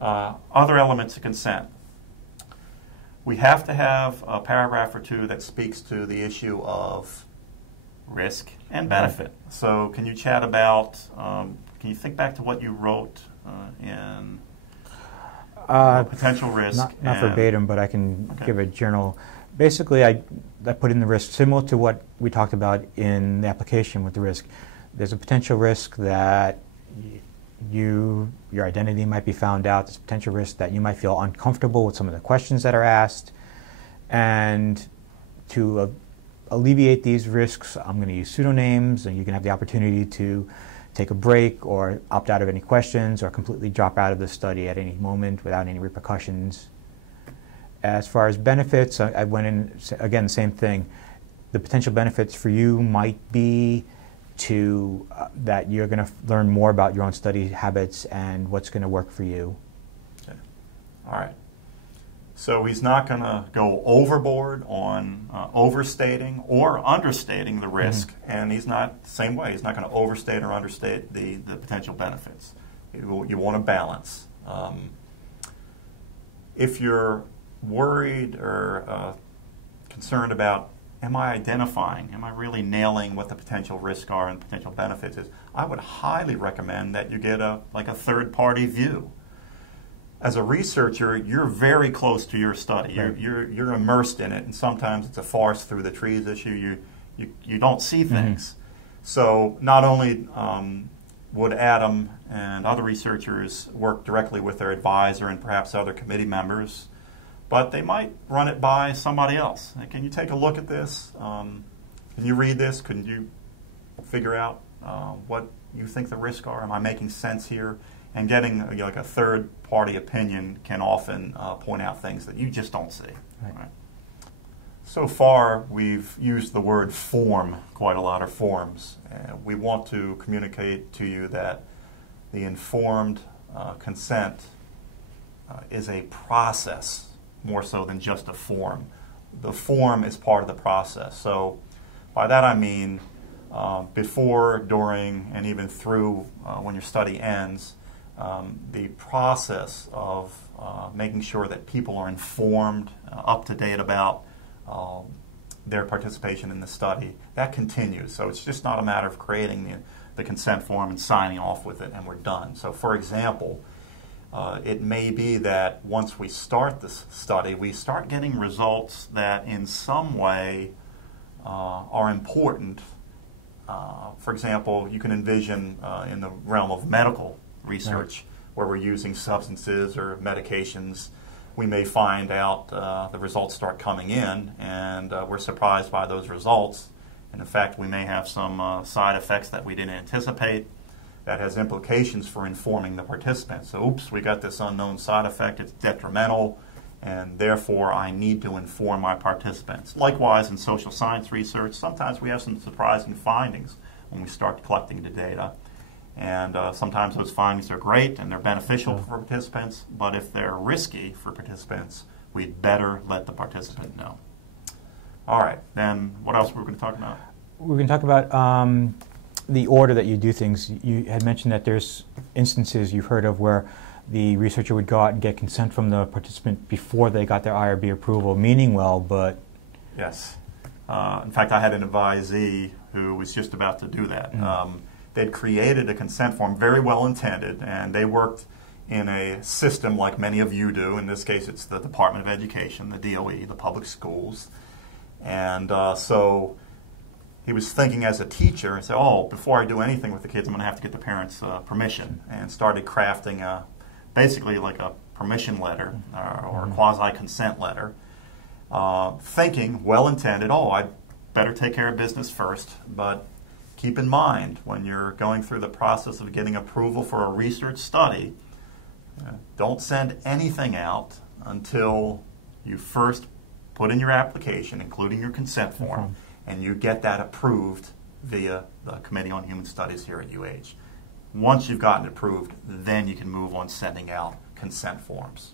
Other elements of consent. We have to have a paragraph or two that speaks to the issue of risk and benefit. So can you chat about, can you think back to what you wrote in potential risk? Not verbatim, but I can give a general. Basically, I put in the risk similar to what we talked about in the application with the risk. There's a potential risk that your identity might be found out. There's a potential risk that you might feel uncomfortable with some of the questions that are asked. And to alleviate these risks, I'm going to use pseudonyms, and you can have the opportunity to take a break or opt out of any questions or completely drop out of the study at any moment without any repercussions. As far as benefits, I went in, again, the same thing. The potential benefits for you might be to that you're going to learn more about your own study habits and what's going to work for you. Okay. All right. So he's not going to go overboard on overstating or understating the risk, and he's not the same way. He's not going to overstate or understate the potential benefits. You want to balance. If you're worried or concerned about, am I identifying, am I really nailing what the potential risks are and potential benefits is, I would highly recommend that you get a third-party view. As a researcher, you're very close to your study. Right. You're immersed in it, and sometimes it's a forest through the trees issue. You don't see things. So not only would Adam and other researchers work directly with their advisor and perhaps other committee members, but they might run it by somebody else. Can you take a look at this? Can you read this? Can you figure out what you think the risks are? Am I making sense here? And getting like a third-party opinion can often point out things that you just don't see. Right. So far, we've used the word form quite a lot, or forms. We want to communicate to you that the informed consent is a process more so than just a form. The form is part of the process. So by that I mean before, during, and even through when your study ends, the process of making sure that people are informed, up to date about their participation in the study, that continues. So it's just not a matter of creating the consent form and signing off with it and we're done. So for example, it may be that once we start this study, we start getting results that in some way are important. For example, you can envision in the realm of medical research, where we're using substances or medications, we may find out the results start coming in, and we're surprised by those results. And in fact, we may have some side effects that we didn't anticipate that has implications for informing the participants. So, oops, we got this unknown side effect, it's detrimental, and therefore I need to inform my participants. Likewise, in social science research, sometimes we have some surprising findings when we start collecting the data. And sometimes those findings are great and they're beneficial for participants, but if they're risky for participants, we'd better let the participant know. All right, then what else were we going to talk about? We're going to talk about the order that you do things. You had mentioned that there's instances you've heard of where the researcher would go out and get consent from the participant before they got their IRB approval, meaning well, but... Yes. In fact, I had an advisee who was just about to do that. They'd created a consent form, very well intended, and they worked in a system like many of you do. In this case, it's the Department of Education, the DOE, the public schools. And so he was thinking as a teacher and said, oh, before I do anything with the kids, I'm going to have to get the parents' permission, and started crafting basically like a permission letter or a quasi-consent letter, thinking, well intended, oh, I'd better take care of business first, but keep in mind, when you're going through the process of getting approval for a research study, don't send anything out until you first put in your application, including your consent form, and you get that approved via the Committee on Human Studies here at UH. Once you've gotten it approved, then you can move on sending out consent forms.